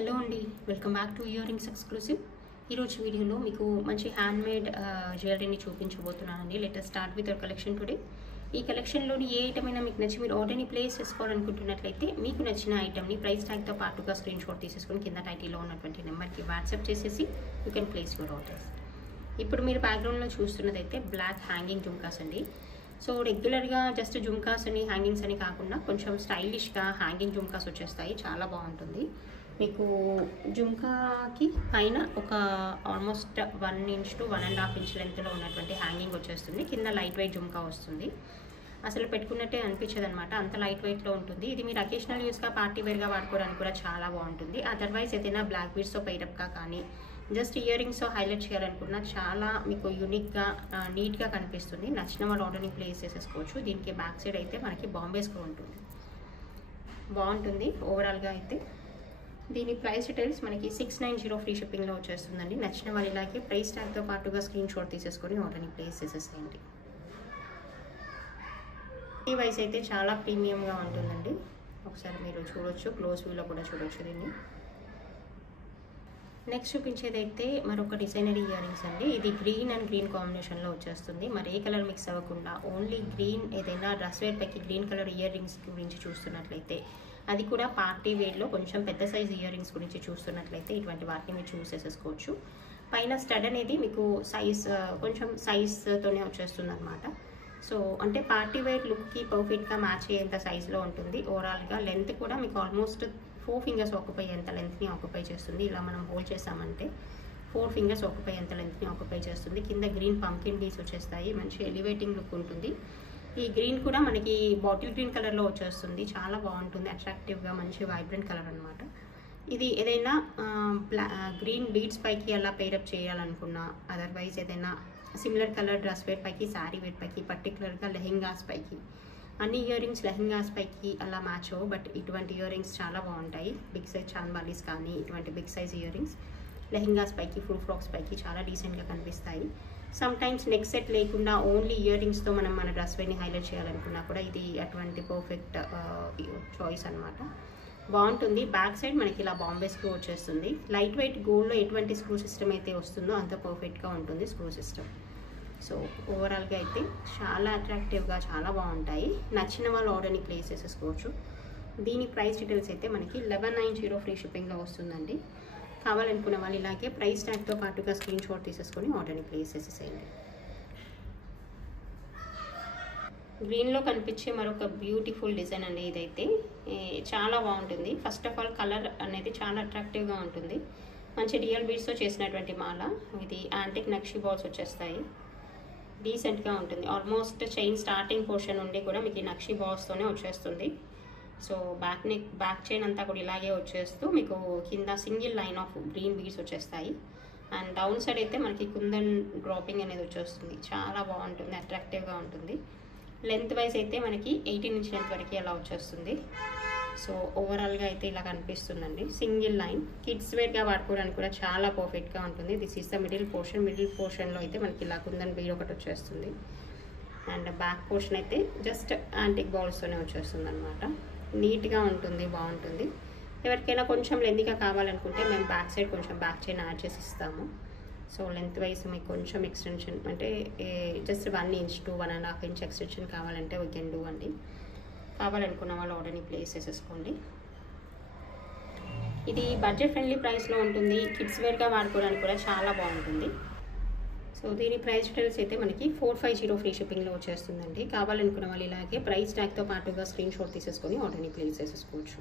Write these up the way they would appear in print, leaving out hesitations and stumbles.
Hello అండి, welcome back to ear rings exclusive. ఈరోజు వీడియోలో మీకు మంచి హ్యాండ్మేడ్ జ్యువెలరీని చూపించబోతున్నానండి. Let us start with our collection today. ఈ కలెక్షన్లోని ఏ ఐటమ్ అయినా మీకు నచ్చి మీరు ఆర్డర్ని ప్లేస్ చేసుకోవాలనుకుంటున్నట్లయితే మీకు నచ్చిన ఐటమ్ని ప్రైస్ ట్యాగ్తో పాటుగా స్క్రీన్ షాట్ తీసేసుకొని కింద టైటిల్లో ఉన్నటువంటి నెంబర్కి వాట్సాప్ చేసేసి you can place your orders. ఇప్పుడు మీరు బ్యాక్గ్రౌండ్లో చూస్తున్నదైతే బ్లాక్ హ్యాంగింగ్ జుమ్కాస్ అండి. సో రెగ్యులర్గా జస్ట్ జుమ్కాస్ అని హ్యాంగింగ్స్ అని కాకుండా కొంచెం స్టైలిష్గా హ్యాంగింగ్ జుమ్కాస్ వచ్చేస్తాయి, చాలా బాగుంటుంది. మీకు జుమ్కాకి పైన ఒక ఆల్మోస్ట్ 1 ఇంచ్ to 1.5 ఇంచ్ లెంత్లో ఉన్నటువంటి హ్యాంగింగ్ వచ్చేస్తుంది. కింద లైట్ వెయిట్ జుమ్కా వస్తుంది. అసలు పెట్టుకున్నట్టే అనిపించదు అనమాట, అంత లైట్ వెయిట్లో ఉంటుంది. ఇది మీరు అకేషనల్ యూస్గా పార్టీ వేర్గా వాడుకోవడానికి కూడా చాలా బాగుంటుంది. అదర్వైజ్ ఏదైనా బ్లాక్ బీడ్స్తో పైరప్గా కానీ జస్ట్ ఇయర్ రింగ్స్తో హైలైట్ చేయాలనుకున్నా చాలా మీకు యూనిక్గా నీట్గా కనిపిస్తుంది. నచ్చిన వాళ్ళు ఆర్డర్ని ప్లేస్ చేసేసుకోవచ్చు. దీనికి బ్యాక్ సైడ్ అయితే మనకి బాంబే స్క్రూ ఉంటుంది, బాగుంటుంది ఓవరాల్గా అయితే. దీని ప్రైస్ డీటెయిల్స్ మనకి 690 ఫ్రీ షిప్పింగ్లో వచ్చేస్తుందండి. నచ్చిన వాళ్ళు ఇలాగే ప్రైస్ ట్యాగ్తో పాటుగా స్క్రీన్ షాట్ తీసేసుకొని ఆర్డర్ని ప్లేస్ చేసేసేయండి. ఈ వైస్ అయితే చాలా ప్రీమియంగా ఉంటుందండి. ఒకసారి మీరు చూడొచ్చు, క్లోజ్ వ్యూలో కూడా చూడొచ్చు దీన్ని. నెక్స్ట్ చూపించేదైతే మరొక డిజైనరీ ఇయర్ రింగ్స్ అండి. ఇది గ్రీన్ అండ్ గ్రీన్ కాంబినేషన్లో వచ్చేస్తుంది. మరి ఏ కలర్ మిక్స్ అవ్వకుండా ఓన్లీ గ్రీన్, ఏదైనా డ్రెస్ వేర్ పైకి గ్రీన్ కలర్ ఇయర్ రింగ్స్ గురించి చూస్తున్నట్లయితే, అది కూడా పార్టీ వేర్లో కొంచెం పెద్ద సైజ్ ఇయర్ రింగ్స్ గురించి చూస్తున్నట్లయితే ఇటువంటి వాటిని మీరు చూస్ చేసేసుకోవచ్చు. పైన స్టడ్ అనేది మీకు సైజ్ కొంచెం సైజ్తోనే వచ్చేస్తుంది అనమాట. సో అంటే పార్టీ వేర్ లుక్కి పర్ఫెక్ట్గా మ్యాచ్ అయ్యేంత సైజ్లో ఉంటుంది. ఓవరాల్గా లెంత్ కూడా మీకు ఆల్మోస్ట్ 4 ఫింగర్స్ ఆక్యుపై ఎంత లెంత్ని ఆక్యుపై చేస్తుంది. ఇలా మనం హోల్డ్ చేసామంటే 4 ఫింగర్స్ ఆక్యుపై ఎంత లెంత్ని ఆక్యుపై చేస్తుంది. కింద గ్రీన్ పంకిన్ బీస్ వచ్చేస్తాయి, మంచి ఎలివేటింగ్ లుక్ ఉంటుంది. ఈ గ్రీన్ కూడా మనకి బాటిల్ గ్రీన్ కలర్లో వచ్చేస్తుంది, చాలా బాగుంటుంది. అట్రాక్టివ్గా మంచి వైబ్రెంట్ కలర్ అనమాట. ఇది ఏదైనా గ్రీన్ బీడ్స్ పైకి అలా పేరప్ చేయాలనుకున్నా, అదర్వైజ్ ఏదైనా సిమిలర్ కలర్ డ్రెస్ వేర్ పైకి, శారీ వేర్ పైకి, పర్టికులర్గా లెహెంగాస్ పైకి, అన్ని ఇయర్ రింగ్స్ లెహెంగాస్ పైకి అలా మ్యాచ్ అవ్వు. బట్ ఇటువంటి ఇయర్ రింగ్స్ చాలా బాగుంటాయి. బిగ్ సైజ్ చాన్బాలీస్ కానీ ఇటువంటి big size earrings lehengas పైకి, ఫుల్ ఫ్రాక్స్ పైకి చాలా డీసెంట్గా కనిపిస్తాయి. సమ్ టైమ్స్ నెక్ సెట్ లేకుండా ఓన్లీ ఇయర్ రింగ్స్తో మనం మన డ్రెస్ వేర్ని హైలైట్ చేయాలనుకున్నా కూడా ఇది అటువంటి పర్ఫెక్ట్ చాయిస్ అనమాట. బాగుంటుంది. బ్యాక్ సైడ్ మనకి ఇలా బాంబే స్క్రూ వచ్చేస్తుంది. లైట్ వెయిట్ గోల్డ్లో ఎటువంటి స్క్రూ సిస్టమ్ అయితే వస్తుందో అంత పర్ఫెక్ట్గా ఉంటుంది స్క్రూ సిస్టమ్. సో ఓవరాల్గా అయితే చాలా అట్రాక్టివ్గా చాలా బాగుంటాయి. నచ్చిన వాళ్ళు ఆర్డర్ని ప్లేస్ చేసేసుకోవచ్చు. దీని ప్రైస్ డీటెయిల్స్ అయితే మనకి 1190 ఫ్రీ షిప్పింగ్లో వస్తుందండి. కావాలనుకున్న వాళ్ళు ఇలాగే ప్రైస్ ట్యాగ్తో పాటుగా స్క్రీన్ షాట్ తీసేసుకొని ఆర్డర్ని ప్లేస్ చేసేసేయండి. గ్రీన్లో కనిపించే మరొక బ్యూటిఫుల్ డిజైన్ అండి. ఇదైతే చాలా బాగుంటుంది. ఫస్ట్ ఆఫ్ ఆల్ కలర్ అనేది చాలా అట్రాక్టివ్గా ఉంటుంది. మంచి రియల్ బీడ్స్తో చేసినటువంటి మాల. ఇది యాంటిక్ నక్షి బాల్స్ వచ్చేస్తాయి, డీసెంట్గా ఉంటుంది. ఆల్మోస్ట్ చైన్ స్టార్టింగ్ పోర్షన్ నుండి కూడా మీకు ఈ నక్షి బాల్స్తోనే వచ్చేస్తుంది. సో బ్యాక్ చైన్ అంతా కూడా ఇలాగే వచ్చేస్తూ మీకు కింద single line of green beads వచ్చేస్తాయి. అండ్ డౌన్ సైడ్ అయితే మనకి కుందన్ డ్రాపింగ్ అనేది వచ్చేస్తుంది, చాలా బాగుంటుంది, అట్రాక్టివ్గా ఉంటుంది. లెంత్ వైజ్ అయితే మనకి 18 ఇంచ్ లెంత్ వరకు అలా వచ్చేస్తుంది. సో ఓవరాల్గా అయితే ఇలా కనిపిస్తుందండి. సింగిల్ లైన్ కిడ్స్ వేర్గా వాడుకోవడానికి కూడా చాలా పర్ఫెక్ట్గా ఉంటుంది. దిస్ ఈస్ ద మిడిల్ పోర్షన్లో అయితే మనకి ఇలా కుందన్ బీడ్ ఒకటి వచ్చేస్తుంది. అండ్ బ్యాక్ పోర్షన్ అయితే జస్ట్ యాంటిక్ బాల్స్తోనే వచ్చేస్తుంది అనమాట. నీట్గా ఉంటుంది, బాగుంటుంది. ఎవరికైనా కొంచెం లెంతీగా కావాలనుకుంటే మేము బ్యాక్ సైడ్ కొంచెం బ్యాక్ చైన్ యాడ్ చేసి ఇస్తాము. సో లెంత్ వైజ్ మీకు కొంచెం ఎక్స్టెన్షన్ అంటే just 1 inch to 1.5 inch extension కావాలంటే వీ కెన్ డూ అండి. కావాలనుకున్న వాళ్ళు ఆర్డర్ని ప్లేస్ చేసేసుకోండి. ఇది బడ్జెట్ ఫ్రెండ్లీ ప్రైస్లో ఉంటుంది. కిడ్స్ వేర్గా వాడుకోవడానికి కూడా చాలా బాగుంటుంది. సో దీని ప్రైస్ డీటెయిల్స్ అయితే మనకి 450 ఫ్రీ షిప్పింగ్లో వచ్చేస్తుందండి. కావాలనుకున్న వాళ్ళు ఇలాగే ప్రైస్ ట్యాగ్తో పాటుగా స్క్రీన్ షాట్ తీసేసుకొని ఆర్డర్ని ప్లేస్ చేసేసుకోవచ్చు.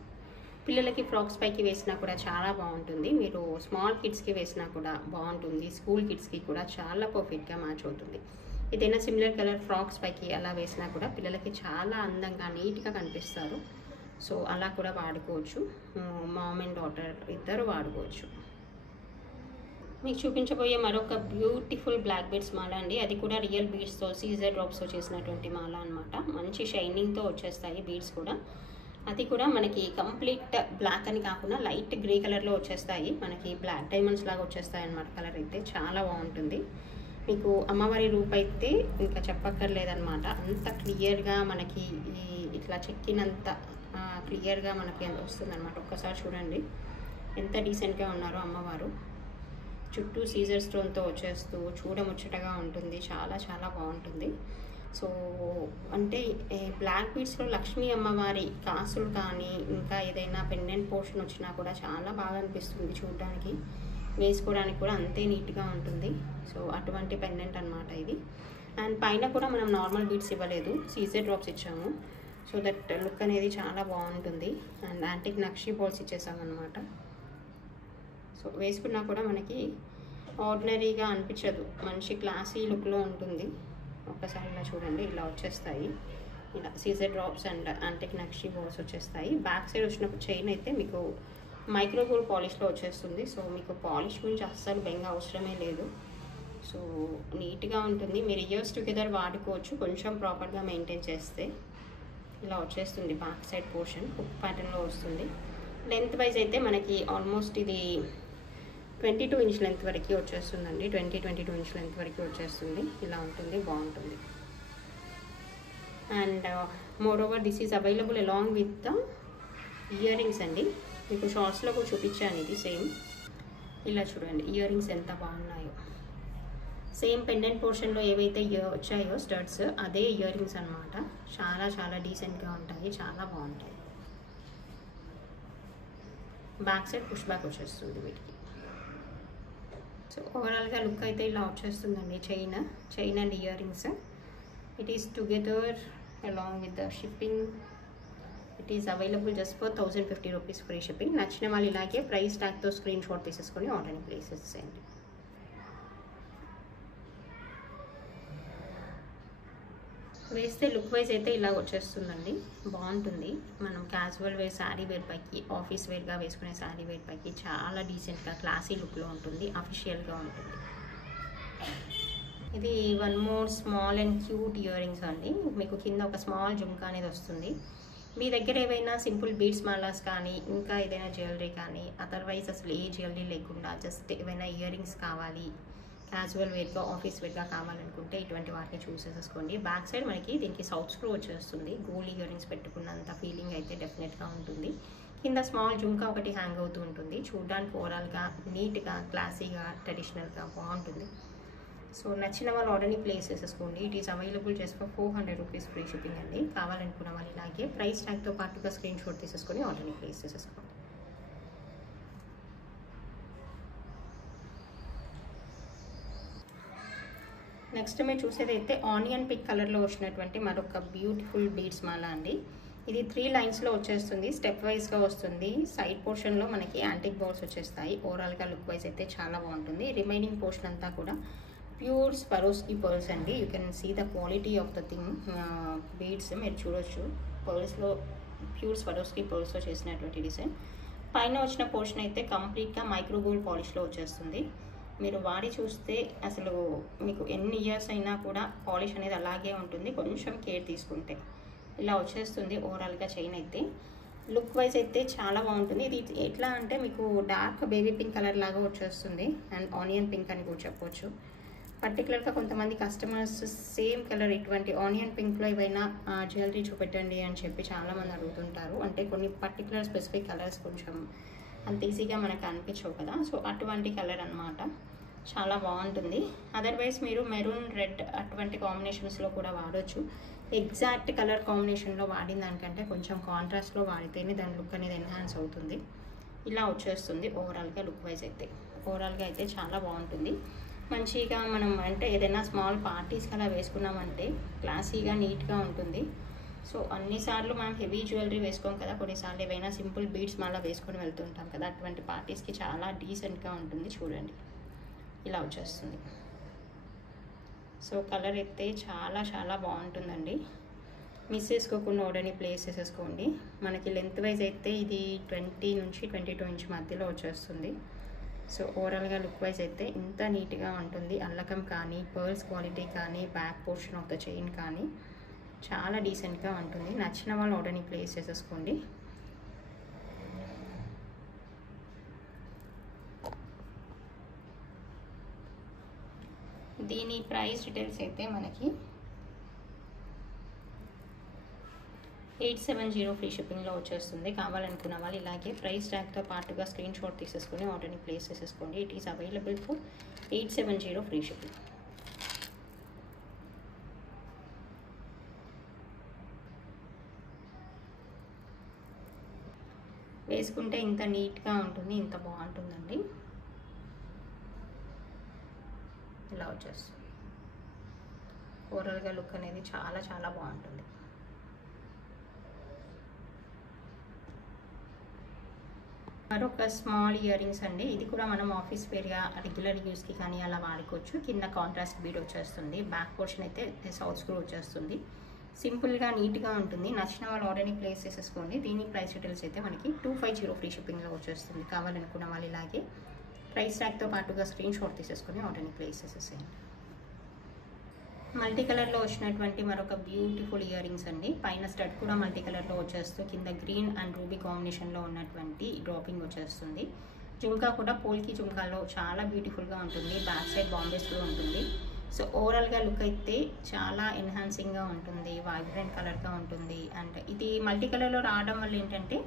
పిల్లలకి ఫ్రాక్స్ పైకి వేసినా కూడా చాలా బాగుంటుంది. మీరు స్మాల్ కిడ్స్కి వేసినా కూడా బాగుంటుంది. స్కూల్ కిడ్స్కి కూడా చాలా పర్ఫెక్ట్గా మ్యాచ్ అవుతుంది. ఏదైనా సిమిలర్ కలర్ ఫ్రాక్స్ పైకి అలా వేసినా కూడా పిల్లలకి చాలా అందంగా నీట్గా కనిపిస్తారు. సో అలా కూడా వాడుకోవచ్చు. మామ్ అండ్ డాటర్ ఇద్దరు వాడుకోవచ్చు. మీకు చూపించబోయే మరొక బ్యూటిఫుల్ బ్లాక్ బీడ్స్ మాల అండి. అది కూడా రియల్ బీడ్స్తో సీజర్ డ్రాప్స్తో చేసినటువంటి మాల అనమాట. మంచి షైనింగ్తో వచ్చేస్తాయి బీడ్స్ కూడా. అది కూడా మనకి కంప్లీట్ బ్లాక్ అని కాకుండా లైట్ గ్రే కలర్లో వచ్చేస్తాయి. మనకి బ్లాక్ డైమండ్స్ లాగా వచ్చేస్తాయి అన్నమాట. కలర్ అయితే చాలా బాగుంటుంది. మీకు అమ్మవారి రూప్ అయితే ఇంకా చెప్పక్కర్లేదన్నమాట. అంత క్లియర్గా మనకి ఇట్లా చెక్కినంత క్లియర్గా మనకి వస్తుంది అనమాట. ఒక్కసారి చూడండి, ఎంత డీసెంట్గా ఉన్నారో అమ్మవారు. చుట్టూ సీజర్ స్టోన్తో వచ్చేస్తూ చూడముచ్చటగా ఉంటుంది, చాలా చాలా బాగుంటుంది. సో అంటే బ్లాక్ బీడ్స్లో లక్ష్మీ అమ్మవారి కాసులు కానీ ఇంకా ఏదైనా పెండెంట్ పోర్షన్ వచ్చినా కూడా చాలా బాగా అనిపిస్తుంది చూడడానికి, వేసుకోవడానికి కూడా అంతే నీట్గా ఉంటుంది. సో అటువంటి పెండెంట్ అనమాట ఇది. అండ్ పైన కూడా మనం నార్మల్ బీడ్స్ ఇవ్వలేదు, సీజర్ డ్రాప్స్ ఇచ్చాము. సో దట్ లుక్ అనేది చాలా బాగుంటుంది. అండ్ యాంటిక్ నక్షి బాల్స్ ఇచ్చేసామన్నమాట. సో వేసుకున్నా కూడా మనకి ఆర్డినరీగా అనిపించదు, మంచి క్లాసీ లుక్లో ఉంటుంది. ఒక్కసారి ఇలా చూడండి, ఇలా వచ్చేస్తాయి. ఇలా సీజర్ drops and antique nakshi balls వచ్చేస్తాయి. బ్యాక్ సైడ్ వచ్చినప్పుడు చైన్ అయితే మీకు మైక్రో గోల్డ్ పాలిష్లో వచ్చేస్తుంది. సో మీకు పాలిష్ గురించి అస్సలు బెంగ అవసరమే లేదు. సో నీట్గా ఉంటుంది. మీరు ఇయర్స్ టుగెదర్ వాడుకోవచ్చు కొంచెం ప్రాపర్గా మెయింటైన్ చేస్తే. ఇలా వచ్చేస్తుంది బ్యాక్ సైడ్ పోర్షన్, హుక్ ప్యాటర్న్లో వస్తుంది. లెంత్ వైజ్ అయితే మనకి ఆల్మోస్ట్ ఇది 22 ఇంచ్ లెంత్ వరకు వచ్చేస్తుందండి. 22 ఇంచ్ లెంత్ వరకు వచ్చేస్తుంది. ఇలా ఉంటుంది, బాగుంటుంది. And more over this is available along with the ear rings అండి. మీకు షార్ట్స్లో కూడా చూపించాను ఇది సేమ్. ఇలా చూడండి ఇయర్ రింగ్స్ ఎంత బాగున్నాయో. సేమ్ పెండెంట్ పోర్షన్లో ఏవైతే వచ్చాయో స్టడ్స్, అదే ఇయర్ రింగ్స్ అనమాట. చాలా చాలా డీసెంట్గా ఉంటాయి, చాలా బాగుంటాయి. బ్యాక్ సైడ్ పుష్ బ్యాక్ వచ్చేస్తుంది వీటికి. సో ఓవరాల్గా లుక్ అయితే ఇలా వచ్చేస్తుందండి. Chain and ear rings. It is together along with the shipping. It is available just for 1050 rupees free shipping. నచ్చిన వాళ్ళు ఇలాగే ప్రైస్ ట్యాగ్తో స్క్రీన్ షాట్ తీసేసుకొని ఆర్డర్ని ప్లేస్ చేసేయండి. వేస్తే లుక్ వైజ్ అయితే ఇలా వచ్చేస్తుందండి, బాగుంటుంది. మనం క్యాజువల్ వేర్ శారీ వేర్ పైకి, ఆఫీస్ వేర్గా వేసుకునే శారీ వేర్ పైకి చాలా డీసెంట్గా క్లాసీ లుక్లో ఉంటుంది, అఫీషియల్గా ఉంటుంది. ఇది one more small and cute ear rings అండి. మీకు కింద ఒక స్మాల్ జుమ్కా అనేది వస్తుంది. మీ దగ్గర ఏవైనా సింపుల్ బీడ్స్ మాలాస్ కానీ ఇంకా ఏదైనా జ్యువెలరీ కానీ, అదర్వైజ్ అసలు ఏ జ్యువెలరీ లేకుండా జస్ట్ ఏవైనా ఇయర్ రింగ్స్ కావాలి, క్యాజువల్ వేర్గా ఆఫీస్ వేర్గా కావాలనుకుంటే ఇటువంటి వాటిని చూస్ చేసేసుకోండి. బ్యాక్ సైడ్ మనకి దీనికి సౌత్ స్క్రూ వచ్చేస్తుంది. గోల్డ్ ఇయర్ రింగ్స్ పెట్టుకున్నంత ఫీలింగ్ అయితే డెఫినెట్గా ఉంటుంది. కింద స్మాల్ జుమ్కా ఒకటి హ్యాంగ్ అవుతూ ఉంటుంది. చూడడానికి ఓవరాల్గా నీట్గా క్లాసీగా ట్రెడిషనల్గా బాగుంటుంది. సో నచ్చిన వాళ్ళు ఆర్డర్ని ప్లేస్ చేసేసుకోండి. It is available just for 400 rupees free shipping అండి. కావాలనుకున్న వాళ్ళు ఇలాగే ప్రైస్ ట్యాగ్తో పాటుగా స్క్రీన్ షాట్ తీసేసుకొని ఆర్డర్ని ప్లేస్ చేసేసుకోండి. నెక్స్ట్ మీరు చూసేది అయితే ఆనియన్ పింక్ కలర్లో వచ్చినటువంటి మరొక బ్యూటిఫుల్ బీడ్స్ మాల అండి. ఇది 3 లైన్స్లో వచ్చేస్తుంది, స్టెప్ వైజ్గా వస్తుంది. సైడ్ పోర్షన్లో మనకి యాంటిక్ బాల్స్ వచ్చేస్తాయి. ఓవరాల్గా లుక్ వైజ్ అయితే చాలా బాగుంటుంది. రిమైనింగ్ పోర్షన్ అంతా కూడా ప్యూర్ స్వరోస్కి పర్ల్స్ అండి. You can see the quality of the thing. Beads మీరు చూడొచ్చు, పర్ల్స్లో ప్యూర్ స్వరోస్కి పర్ల్స్లో చేసినటువంటి డిజైన్. పైన వచ్చిన పోర్షన్ అయితే కంప్లీట్గా మైక్రో గోల్డ్ పాలిష్లో వచ్చేస్తుంది. మీరు వాడి చూస్తే అసలు మీకు ఎన్ని ఇయర్స్ అయినా కూడా పాలిష్ అనేది అలాగే ఉంటుంది, కొంచెం కేర్ తీసుకుంటే. ఇలా వచ్చేస్తుంది ఓవరాల్గా చైన్ అయితే. లుక్ వైజ్ అయితే చాలా బాగుంటుంది. ఇది ఎట్లా అంటే మీకు డార్క్ బేబీ పింక్ కలర్ లాగా వచ్చేస్తుంది, అండ్ ఆనియన్ పింక్ అని కూడా చెప్పొచ్చు. పర్టికులర్గా కొంతమంది కస్టమర్స్ సేమ్ కలర్ ఇటువంటి ఆనియన్ పింక్లో ఏవైనా జ్యువెలరీ చూపెట్టండి అని చెప్పి చాలామంది అడుగుతుంటారు. అంటే కొన్ని పర్టికులర్ స్పెసిఫిక్ కలర్స్ కొంచెం అంత ఈజీగా మనకు అనిపించవు కదా. సో అటువంటి కలర్ అనమాట, చాలా బాగుంటుంది. అదర్వైజ్ మీరు మెరూన్ రెడ్ అటువంటి కాంబినేషన్స్లో కూడా వాడచ్చు. ఎగ్జాక్ట్ కలర్ కాంబినేషన్లో వాడిన దానికంటే కొంచెం కాంట్రాస్ట్లో వాడితేనే దాని లుక్ అనేది ఎన్హాన్స్ అవుతుంది. ఇలా వచ్చేస్తుంది ఓవరాల్గా లుక్ వైజ్ అయితే. ఓవరాల్గా అయితే చాలా బాగుంటుంది. మంచిగా మనం అంటే ఏదైనా స్మాల్ పార్టీస్కి అలా వేసుకున్నామంటే క్లాసీగా నీట్గా ఉంటుంది. సో అన్నిసార్లు మనం హెవీ జ్యువెలరీ వేసుకోం కదా, కొన్నిసార్లు ఏవైనా సింపుల్ బీడ్స్ మాలా వేసుకొని వెళ్తుంటాం కదా, అటువంటి పార్టీస్కి చాలా డీసెంట్గా ఉంటుంది. చూడండి ఇలా వచ్చేస్తుంది. సో కలర్ అయితే చాలా చాలా బాగుంటుందండి. మిస్ చేసుకోకుండా ఆర్డర్ని ప్లేస్ చేసేసుకోండి. మనకి లెంత్ వైజ్ అయితే ఇది 20 నుంచి 22 ఇంచ్ మధ్యలో వచ్చేస్తుంది. సో ఓవరాల్గా లుక్ వైజ్ అయితే ఇంత నీట్గా ఉంటుంది. అల్లకం కానీ, పర్ల్స్ క్వాలిటీ కానీ, back portion of the chain కానీ చాలా డీసెంట్గా ఉంటుంది. నచ్చిన వాళ్ళు ఆర్డర్ని ప్లేస్ చేసేసుకోండి. దీని ప్రైస్ డీటెయిల్స్ అయితే మనకి 870 ఫ్రీ షిప్పింగ్లో వచ్చేస్తుంది. కావాలనుకున్న వాళ్ళు ఇలాగే ప్రైస్ ట్యాగ్తో పాటుగా స్క్రీన్ షాట్ తీసేసుకొని ఆర్డర్ని ప్లేస్ చేసేసుకోండి. It is available for 870 free shipping. వేసుకుంటే ఇంత నీట్గా ఉంటుంది, ఇంత బాగుంటుందండి. ఇలా వచ్చేస్తుంది. ఓవరాల్గా లుక్ అనేది చాలా చాలా బాగుంటుంది. మరొక స్మాల్ ఇయర్ రింగ్స్ అండి. ఇది కూడా మనం ఆఫీస్ వేర్గా రెగ్యులర్ యూస్కి కానీ అలా వాడుకోవచ్చు. కింద కాంట్రాస్ట్ బీడ్ వచ్చేస్తుంది. బ్యాక్ పోర్షన్ అయితే సౌత్ స్క్రూ వచ్చేస్తుంది. సింపుల్గా నీట్గా ఉంటుంది. నచ్చిన వాళ్ళు ఆర్డర్ని ప్లేస్ చేసేసుకోండి. దీని ప్రైస్ డీటెయిల్స్ అయితే మనకి 250 ఫ్రీ షిప్పింగ్లో వచ్చేస్తుంది. కావాలనుకున్న వాళ్ళు ఇలాగే ప్రైస్ ట్యాగ్తో పాటుగా స్క్రీన్ షాట్ తీసేసుకొని ఆర్డర్ని ప్లేస్ చేసేసేయండి. మల్టీ కలర్లో వచ్చినటువంటి మరొక బ్యూటిఫుల్ ఇయర్ రింగ్స్ అండి. పైన స్టడ్ కూడా మల్టీ కలర్లో వచ్చేస్తూ కింద గ్రీన్ అండ్ రూబీ కాంబినేషన్లో ఉన్నటువంటి డ్రాపింగ్ వచ్చేస్తుంది. జుంకా కూడా పోల్కి జుంకాలో చాలా బ్యూటిఫుల్గా ఉంటుంది. బ్యాక్ సైడ్ బాంబేస్ కూడా ఉంటుంది. సో ఓవరాల్గా లుక్ అయితే చాలా ఎన్హాన్సింగ్గా ఉంటుంది, వైబ్రెంట్ కలర్గా ఉంటుంది. అండ్ ఇది మల్టీ కలర్లో రావడం వల్ల ఏంటంటే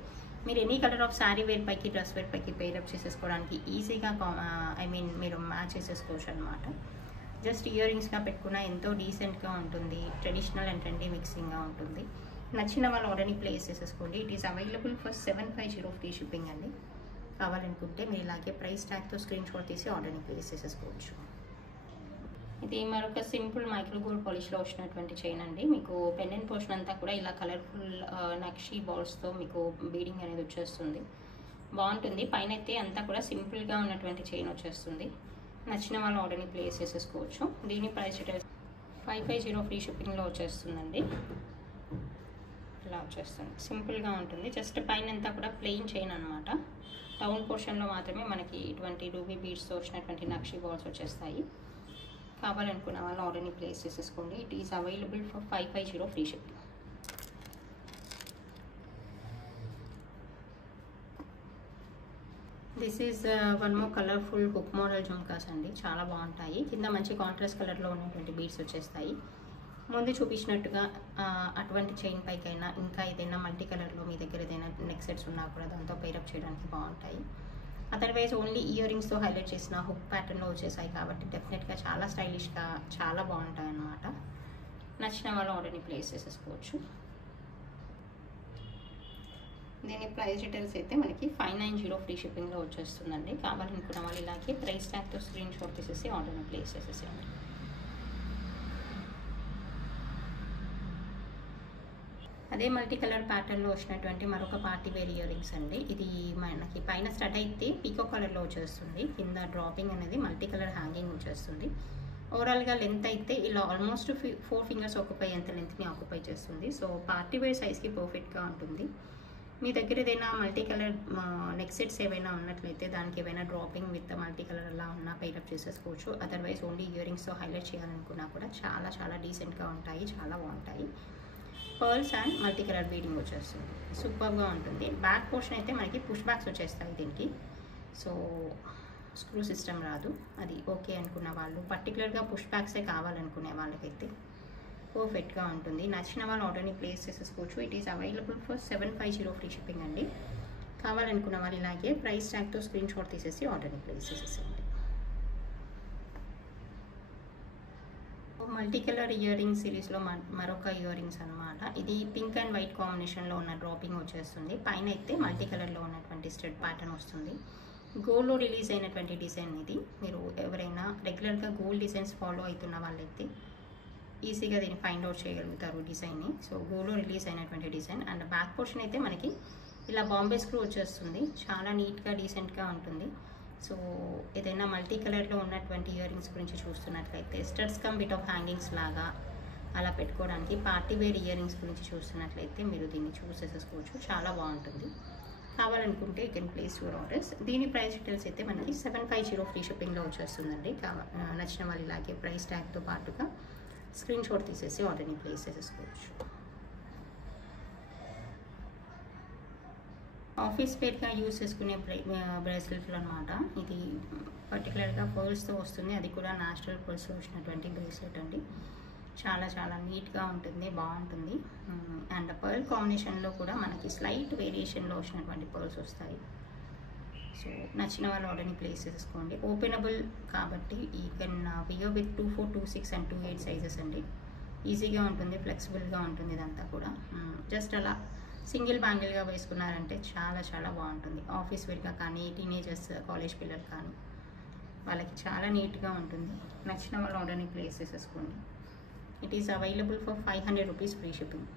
మీరు any colour of sari wear పైకి డ్రెస్ వేర్ పైకి పేరప్ చేసేసుకోవడానికి ఈజీగా మీరు మ్యాచ్ చేసేసుకోవచ్చు అనమాట. జస్ట్ ఇయర్ రింగ్స్గా పెట్టుకున్న ఎంతో డీసెంట్గా ఉంటుంది. ట్రెడిషనల్ అండ్ ట్రెండీ మిక్సింగ్గా ఉంటుంది. నచ్చిన వాళ్ళు ఆర్డర్ని ప్లేస్ చేసేసుకోండి. It is available for 750 free shipping అండి. కావాలనుకుంటే మీరు ఇలాగే ప్రైస్ ట్యాగ్తో స్క్రీన్ షాట్ తీసి ఆర్డర్ని ప్లేస్ చేసేసుకోవచ్చు. ఇది మరొక సింపుల్ మైక్రో గోల్డ్ పాలిష్లో వచ్చినటువంటి చైన్ అండి. మీకు పెండెంట్ పోర్షన్ అంతా కూడా ఇలా కలర్ఫుల్ నక్షి బాల్స్తో మీకు బీడింగ్ అనేది వచ్చేస్తుంది. బాగుంటుంది. పైన అయితే అంతా కూడా సింపుల్గా ఉన్నటువంటి చైన్ వచ్చేస్తుంది. నచ్చిన వాళ్ళు ఆర్డర్ని ప్లేస్ చేసేసుకోవచ్చు. దీని ప్రైస్ డీటెయిల్స్ 550 ఫ్రీ షిప్పింగ్లో వచ్చేస్తుందండి. ఇలా వచ్చేస్తుంది. సింపుల్గా ఉంటుంది. జస్ట్ పైన అంతా కూడా ప్లెయిన్ చైన్ అనమాట. టౌన్ పోర్షన్లో మాత్రమే మనకి ఇటువంటి రూబీ బీడ్స్తో వచ్చినటువంటి నక్షి బాల్స్ వచ్చేస్తాయి. కావాలనుకున్న వాళ్ళు ఆర్డర్ని ప్లేస్ చేసేసుకోండి. It is available for 550 free shipping. This is one more colourful hook model jhumkas అండి. చాలా బాగుంటాయి. కింద మంచి కాంట్రాస్ట్ కలర్లో ఉన్నటువంటి బీడ్స్ వచ్చేస్తాయి. ముందు చూపించినట్టుగా అటువంటి చైన్ పైకైనా ఇంకా ఏదైనా మల్టీ కలర్లో మీ దగ్గర ఏదైనా నెక్ సెట్స్ ఉన్నా కూడా దాంతో పేరప్ చేయడానికి బాగుంటాయి. అదర్వైజ్ ఓన్లీ ఇయర్ రింగ్స్తో హైలైట్ చేసిన హుక్ ప్యాటర్న్లో వచ్చేసాయి కాబట్టి డెఫినెట్గా చాలా స్టైలిష్గా చాలా బాగుంటాయి అన్నమాట. నచ్చిన వాళ్ళు ఆర్డర్ని ప్లేస్ చేసేసుకోవచ్చు. దీని ప్రైస్ డీటెయిల్స్ అయితే మనకి 590 ఫ్రీ షిప్పింగ్లో వచ్చేస్తుందండి. కావాలనుకున్న వాళ్ళు ఇలాగే ప్రైస్ ట్యాగ్తో స్క్రీన్ షాట్ తీసేసి ఆర్డర్ని ప్లేస్ చేసేసేయండి. అదే మల్టీ కలర్ ప్యాటర్న్లో వచ్చినటువంటి మరొక పార్టీ వేర్ ఇయర్ రింగ్స్ అండి. ఇది మనకి పైన స్టడ్ అయితే పీకో కలర్లో వచ్చేస్తుంది. కింద డ్రాపింగ్ అనేది మల్టీ కలర్ హ్యాంగింగ్ వచ్చేస్తుంది. ఓవరాల్గా లెంత్ అయితే ఇలా ఆల్మోస్ట్ 4 ఫింగర్స్ ఆక్యుపై అంత లెంత్ని ఆక్యుపై చేస్తుంది. సో పార్టీ వేర్ సైజ్కి పర్ఫెక్ట్గా ఉంటుంది. మీ దగ్గర ఏదైనా మల్టీ కలర్ నెక్ సెట్స్ ఏవైనా ఉన్నట్లయితే దానికి ఏవైనా డ్రాపింగ్ విత్ మల్టీ కలర్ అలా ఉన్నా పేరప్ చేసేసుకోవచ్చు. అదర్వైజ్ ఓన్లీ ఇయర్ రింగ్స్తో హైలైట్ చేయాలనుకున్నా కూడా చాలా చాలా డీసెంట్గా ఉంటాయి, చాలా బాగుంటాయి. Pearls and multi colour beading వచ్చేస్తుంది. సూపర్గా ఉంటుంది. బ్యాక్ పోర్షన్ అయితే మనకి పుష్ బ్యాక్స్ వచ్చేస్తాయి దీనికి. సో స్క్రూ సిస్టమ్ రాదు. అది ఓకే అనుకున్న వాళ్ళు, పర్టికులర్గా పుష్ బ్యాక్సే కావాలనుకునే వాళ్ళకైతే పర్ఫెక్ట్గా ఉంటుంది. నచ్చిన వాళ్ళు ఆర్డర్ని ప్లేస్ చేసేసుకోవచ్చు. It is available for 750 free shipping అండి. కావాలనుకున్న వాళ్ళు ఇలాగే ప్రైస్ ట్యాగ్తో స్క్రీన్ షాట్ తీసేసి ఆర్డర్ని ప్లేస్ చేసేసేయండి. మల్టీ కలర్ ఇయర్ రింగ్ సిరీస్లో మరొక ఇయర్ రింగ్స్ అనమాట. ఇది పింక్ అండ్ వైట్ కాంబినేషన్లో ఉన్న డ్రాపింగ్ వచ్చేస్తుంది. పైన అయితే మల్టీ కలర్లో ఉన్నటువంటి స్టడ్ ప్యాటర్న్ వస్తుంది. గోల్డ్లో రిలీజ్ అయినటువంటి డిజైన్ ఇది. మీరు ఎవరైనా రెగ్యులర్గా గోల్డ్ డిజైన్స్ ఫాలో అవుతున్న వాళ్ళైతే ఈజీగా దీన్ని ఫైండ్ అవుట్ చేయగలుగుతారు డిజైన్ని. సో గోల్డ్లో రిలీజ్ అయినటువంటి డిజైన్. అండ్ బ్యాక్ పోర్షన్ అయితే మనకి ఇలా బాంబే స్క్రూ వచ్చేస్తుంది. చాలా నీట్గా డీసెంట్గా ఉంటుంది. సో ఏదైనా మల్టీ కలర్లో ఉన్నటువంటి ఇయర్ రింగ్స్ గురించి చూస్తున్నట్లయితే studs come bit of hangings లాగా అలా పెట్టుకోవడానికి పార్టీ వేర్ ఇయర్ రింగ్స్ గురించి చూస్తున్నట్లయితే మీరు దీన్ని చూసేసుకోవచ్చు. చాలా బాగుంటుంది. కావాలనుకుంటే you can place your orders. దీని ప్రైస్ డీటెయిల్స్ అయితే మనకి 750 ఫ్రీ షిప్పింగ్లో వచ్చేస్తుందండి. నచ్చిన వాళ్ళు ఇలాగే ప్రైస్ ట్యాగ్తో పాటుగా స్క్రీన్ షాట్ తీసేసి ఆర్డర్ని ప్లేస్ చేసేసుకోవచ్చు. ఆఫీస్ వేర్గా యూజ్ చేసుకునే బ్రేస్లెట్లు అనమాట. ఇది పర్టికులర్గా పర్ల్స్తో వస్తుంది. అది కూడా న్యాచురల్ పర్ల్స్తో వచ్చినటువంటి బ్రేస్లెట్ అండి. చాలా చాలా నీట్గా ఉంటుంది, బాగుంటుంది. అండ్ పర్ల్ కాంబినేషన్లో కూడా మనకి స్లైట్ వేరియేషన్లో వచ్చినటువంటి పర్ల్స్ వస్తాయి. సో నచ్చిన వాళ్ళు ఆర్డర్ని ప్లేస్ చేసుకోండి. ఓపెనబుల్ కాబట్టి you can wear with 2, 4, 2, 6 and 2, 8 sizes అండి. ఈజీగా ఉంటుంది, ఫ్లెక్సిబుల్గా ఉంటుంది. ఇదంతా కూడా జస్ట్ అలా సింగిల్ బ్యాంగిల్గా వేసుకున్నారంటే చాలా చాలా బాగుంటుంది. ఆఫీస్ వేర్గా కానీ, టీనేజర్స్, కాలేజ్ పిల్లలు కానీ వాళ్ళకి చాలా నీట్గా ఉంటుంది. నచ్చిన వాళ్ళు ఆర్డర్ని ప్లేస్ చేసేసుకోండి. It is available for 500 rupees free shipping.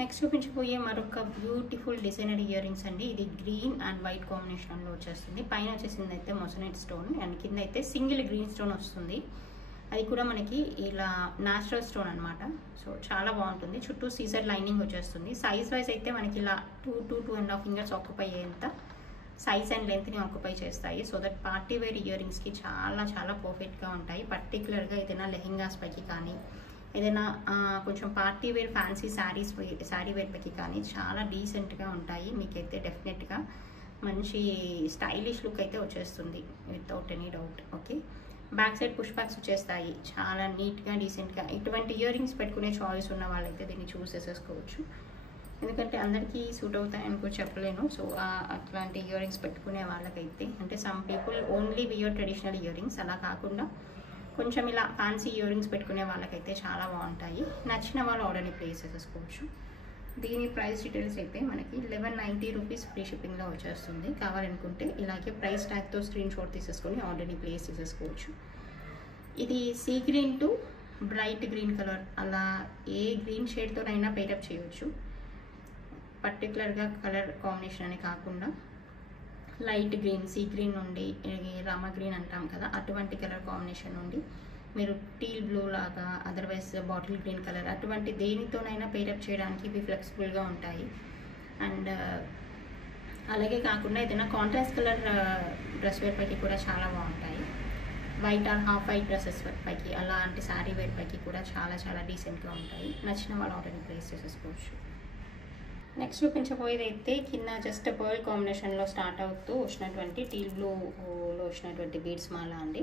Next చూపించబోయే మరొక బ్యూటిఫుల్ డిజైనర్ ఇయర్ రింగ్స్ అండి. ఇది గ్రీన్ అండ్ వైట్ కాంబినేషన్లో వచ్చేస్తుంది. పైన వచ్చేసింది అయితే మొసనైట్ స్టోన్ అండ్ కింద అయితే సింగిల్ గ్రీన్ స్టోన్ వస్తుంది. అది కూడా మనకి ఇలా న్యాచురల్ స్టోన్ అనమాట. సో చాలా బాగుంటుంది. చుట్టూ సీజర్ లైనింగ్ వచ్చేస్తుంది. సైజ్ వైజ్ అయితే మనకి ఇలా 2.5 ఫింగర్స్ ఆక్యుపై అయ్యేంత సైజ్ అండ్ లెంత్ని ఆక్యుపై చేస్తాయి. సో దట్ పార్టీ వేర్ ఇయర్ రింగ్స్కి చాలా చాలా పర్ఫెక్ట్గా ఉంటాయి. పర్టికులర్గా ఏదైనా లెహెంగాస్ పైకి కానీ, ఏదైనా కొంచెం party wear fancy sari wear పైకి కానీ చాలా డీసెంట్గా ఉంటాయి. మీకైతే డెఫినెట్గా మంచి స్టైలిష్ లుక్ అయితే వచ్చేస్తుంది without any doubt. Okay, back side push backs వచ్చేస్తాయి. చాలా నీట్గా డీసెంట్గా ఇటువంటి ఇయర్ రింగ్స్ పెట్టుకునే చాయిస్ ఉన్న వాళ్ళైతే దీన్ని చూస్ చేసేసుకోవచ్చు. ఎందుకంటే అందరికీ సూట్ అవుతాయని కూడా చెప్పలేను. సో అట్లాంటి ఇయర్ రింగ్స్ పెట్టుకునే వాళ్ళకైతే, అంటే some people only wear traditional earrings, అలా కాకుండా కొంచెం ఇలా ఫ్యాన్సీ ఇయర్ రింగ్స్ పెట్టుకునే వాళ్ళకైతే చాలా బాగుంటాయి. నచ్చిన వాళ్ళు ఆర్డర్ని ప్లేస్ చేసేసుకోవచ్చు. దీని ప్రైస్ డీటెయిల్స్ అయితే మనకి 1190 రూపీస్ ఫ్రీ షిప్పింగ్లో వచ్చేస్తుంది. కావాలనుకుంటే ఇలాగే ప్రైస్ ట్యాగ్తో స్క్రీన్ షాట్ తీసేసుకొని ఆర్డర్ని ప్లేస్ చేసేసుకోవచ్చు. ఇది sea green to bright green colour, అలా ఏ గ్రీన్ షేడ్తోనైనా పేరప్ చేయవచ్చు. పర్టికులర్గా కలర్ కాంబినేషన్ అని కాకుండా లైట్ గ్రీన్, సీ గ్రీన్ నుండి రామా గ్రీన్ అంటాం కదా, అటువంటి కలర్ కాంబినేషన్ నుండి మీరు టీల్ బ్లూ లాగా, అదర్వైజ్ బాటిల్ గ్రీన్ కలర్, అటువంటి దేనితోనైనా పేరప్ చేయడానికి ఇవి ఫ్లెక్సిబుల్గా ఉంటాయి. అండ్ అలాగే కాకుండా ఏదైనా కాంట్రాస్ట్ కలర్ డ్రెస్ వేర్ పైకి కూడా చాలా బాగుంటాయి. White or half white dresses పైకి, అలాంటి శారీ వేర్ పైకి కూడా చాలా చాలా డీసెంట్గా ఉంటాయి. నచ్చిన వాళ్ళు ఆర్డర్ని ప్లేస్ చేసేసుకోవచ్చు. నెక్స్ట్ చూపించబోయేది అయితే కింద జస్ట్ పర్ల్ కాంబినేషన్లో స్టార్ట్ అవుతూ వచ్చినటువంటి టీల్ బ్లూలో వచ్చినటువంటి బీడ్స్ మాల అండి.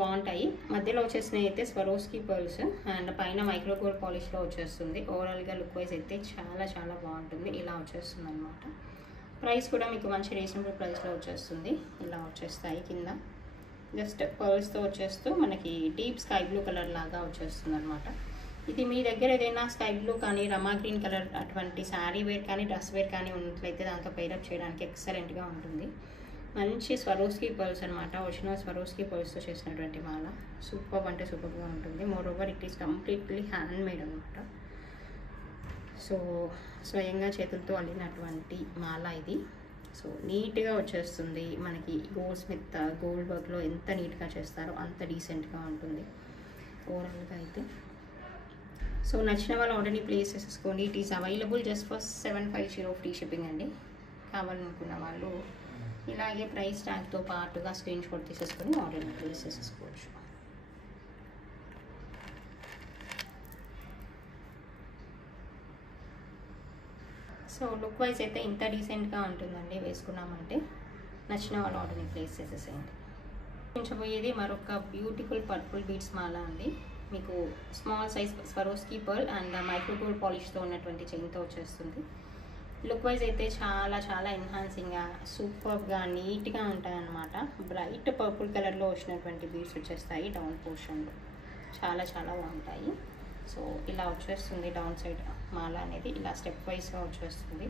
బాగుంటాయి. మధ్యలో వచ్చేసినవి అయితే స్వరోస్కి పర్ల్స్ అండ్ పైన మైక్రో గోల్డ్ పాలిష్లో వచ్చేస్తుంది. ఓవరాల్గా లుక్ వైజ్ అయితే చాలా చాలా బాగుంటుంది. ఇలా వచ్చేస్తుంది అనమాట. ప్రైస్ కూడా మీకు మంచి రీజనబుల్ ప్రైస్లో వచ్చేస్తుంది. ఇలా వచ్చేస్తాయి. కింద జస్ట్ పర్ల్స్తో వచ్చేస్తూ మనకి డీప్ స్కై బ్లూ కలర్ లాగా వచ్చేస్తుంది అనమాట. ఇది మీ దగ్గర ఏదైనా స్కై బ్లూ కానీ, రమా గ్రీన్ కలర్ అటువంటి శారీ వేర్ కానీ, డ్రెస్ వేర్ కానీ ఉన్నట్లయితే దాంతో పేరప్ చేయడానికి ఎక్సలెంట్గా ఉంటుంది. మంచి స్వరోస్కి పర్ల్స్ అనమాట. ఒరిజినల్ స్వరోస్కి పర్ల్స్తో చేసినటువంటి మాల. సూపర్ అంటే సూపర్గా ఉంటుంది. More over it is completely hand made అనమాట. సో స్వయంగా చేతులతో అల్లినటువంటి మాల ఇది. సో నీట్గా వచ్చేస్తుంది. మనకి గోల్డ్ స్మిత్ గోల్డ్ వర్క్లో ఎంత నీట్గా చేస్తారో అంత డీసెంట్గా ఉంటుంది ఓవరాల్గా అయితే. సో నచ్చిన వాళ్ళు ఆర్డర్ని ప్లేస్ చేసేసుకోండి. It is available just for 750 free shipping అండి. కావాలనుకున్న వాళ్ళు ఇలాగే ప్రైస్ ట్యాగ్తో పాటుగా స్క్రీన్ షాట్ తీసేసుకొని ఆర్డర్ని ప్లేస్ చేసేసుకోవచ్చు. సో లుక్ వైజ్ అయితే ఇంత డీసెంట్గా ఉంటుందండి వేసుకున్నామంటే. నచ్చిన వాళ్ళు ఆర్డర్ని ప్లేస్ చేసేసేయండి. చూపించబోయేది మరొక బ్యూటిఫుల్ పర్పుల్ బీడ్స్ మాల అండి. మీకు small size Swarovski pearl and micro gold పాలిష్తో ఉన్నటువంటి చైన్తో వచ్చేస్తుంది. లుక్ వైజ్ అయితే చాలా చాలా ఎన్హాన్సింగ్గా, సూపర్గా, నీట్గా ఉంటాయన్నమాట. బ్రైట్ పర్పుల్ కలర్లో వచ్చినటువంటి బీడ్స్ వచ్చేస్తాయి డౌన్ పోర్షన్లో. చాలా చాలా బాగుంటాయి. సో ఇలా వచ్చేస్తుంది డౌన్ సైడ్ మాల అనేది. ఇలా స్టెప్ వైజ్గా వచ్చేస్తుంది.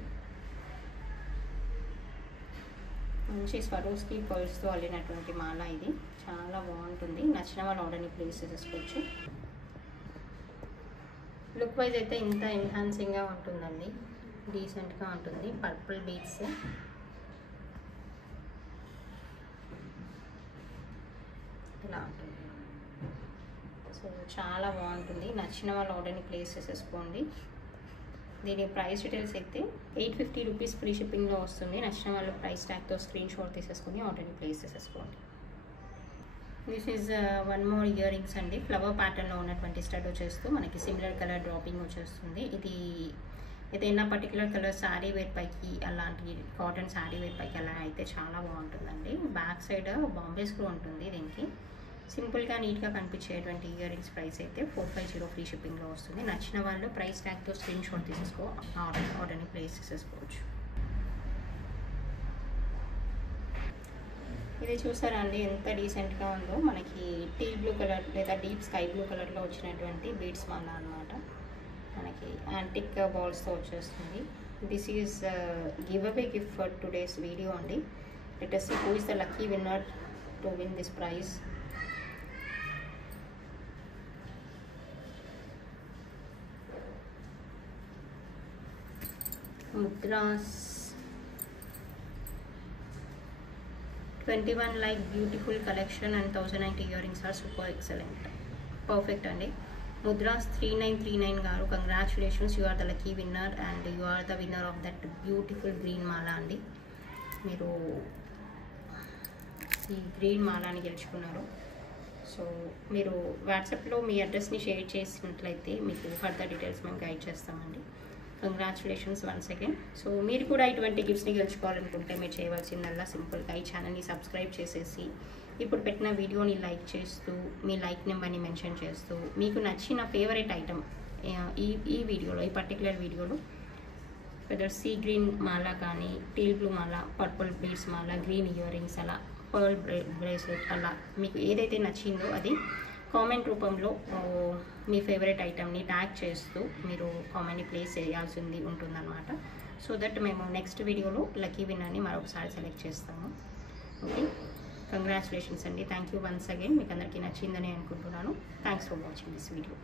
మంచి స్వరోస్కి పర్ల్స్తో అల్లినటువంటి మాల ఇది. చాలా బాగుంటుంది. నచ్చిన వాళ్ళు ఆర్డర్ని ప్లేస్ చేసేసుకోవచ్చు. లుక్ వైజ్ అయితే ఇంత ఎన్హాన్సింగ్గా ఉంటుందండి. డీసెంట్గా ఉంటుంది. పర్పుల్ బీడ్స్ ఇలా ఉంటుంది. సో చాలా బాగుంటుంది. నచ్చిన వాళ్ళు ఆర్డర్ని ప్లేస్ చేసేసుకోండి. దీని ప్రైస్ డీటెయిల్స్ అయితే 850 రూపీస్ ఫ్రీ షిప్పింగ్లో వస్తుంది. నచ్చిన వాళ్ళు ప్రైస్ ట్యాగ్తో స్క్రీన్ షాట్ తీసేసుకొని ఆర్డర్ని ప్లేస్ చేసేసుకోండి. This is one more ear rings అండి. ఫ్లవర్ ప్యాటర్న్లో ఉన్నటువంటి స్టడ్ వచ్చేస్తూ మనకి సిమిలర్ కలర్ డ్రాపింగ్ వచ్చేస్తుంది. ఇది ఏదైనా పర్టికులర్ కలర్ శారీ వేర్ పైకి అలాంటి కాటన్ శారీ వేర్ పైకి అలా అయితే చాలా బాగుంటుందండి. బ్యాక్ సైడ్ బాంబే స్క్రూ ఉంటుంది దీనికి. సింపుల్గా నీట్గా కనిపించేటువంటి ఇయర్ రింగ్స్ ప్రైస్ అయితే 450 ఫ్రీ షిప్పింగ్లో వస్తుంది. నచ్చిన వాళ్ళు ప్రైస్ ట్యాగ్తో స్క్రీన్ షాట్ తీసేసుకో ఆర్డర్ని ప్లేస్ చేసేసుకోవచ్చు. ఇది చూసారా అండి ఎంత డీసెంట్గా ఉందో. మనకి టీ బ్లూ కలర్ లేదా డీప్ స్కై బ్లూ కలర్లో వచ్చినటువంటి బీడ్స్ మాల అనమాట. మనకి యాంటిక్ బాల్స్తో వచ్చేస్తుంది. This is give away gift for today's video అండి. Let us see who is the lucky winner to win this prize. Mudras 21 like beautiful collection and 1090 earrings are super excellent. Perfect అండి. Mudras 3939 గారు congratulations, you are the lucky winner and you are the winner of that beautiful green mala అండి. మీరు ఈ green మాలాని గెలుచుకున్నారు. So మీరు వాట్సాప్లో మీ అడ్రస్ని share చేసినట్లయితే మీకు ఫర్దర్ డీటెయిల్స్ మేము గైడ్ చేస్తామండి. Congratulations once again. సో మీరు కూడా ఇటువంటి గిఫ్ట్స్ని గెలుచుకోవాలనుకుంటే మీరు చేయవలసిందల్లా సింపుల్గా ఈ ఛానల్ని సబ్స్క్రైబ్ చేసేసి ఇప్పుడు పెట్టిన వీడియోని లైక్ చేస్తూ మీ లైక్ నెంబర్ని మెన్షన్ చేస్తూ మీకు నచ్చిన ఫేవరెట్ ఐటమ్ ఈ వీడియోలో, ఈ పర్టికులర్ వీడియోలో వెదర్ సీ గ్రీన్ మాల కానీ, టీల్ బ్లూ మాల, పర్పుల్ బీడ్స్ మాల, గ్రీన్ ఇయర్ రింగ్స్, అలా పర్ల్ బ్రేస్లెట్, అలా మీకు ఏదైతే నచ్చిందో అది కామెంట్ రూపంలో మీ ఫేవరెట్ ఐటమ్ని ట్యాగ్ చేస్తూ మీరు కామెంట్ని ప్లేస్ చేయాల్సింది ఉంటుందన్నమాట. సో దట్ మేము నెక్స్ట్ వీడియోలో లక్కీ విన్నర్ని మరొకసారి సెలెక్ట్ చేస్తాము. ఓకే, కంగ్రాచులేషన్స్ అండి. Thank you once again. మీకు అందరికీ నచ్చిందని అనుకుంటున్నాను. Thanks for watching this video.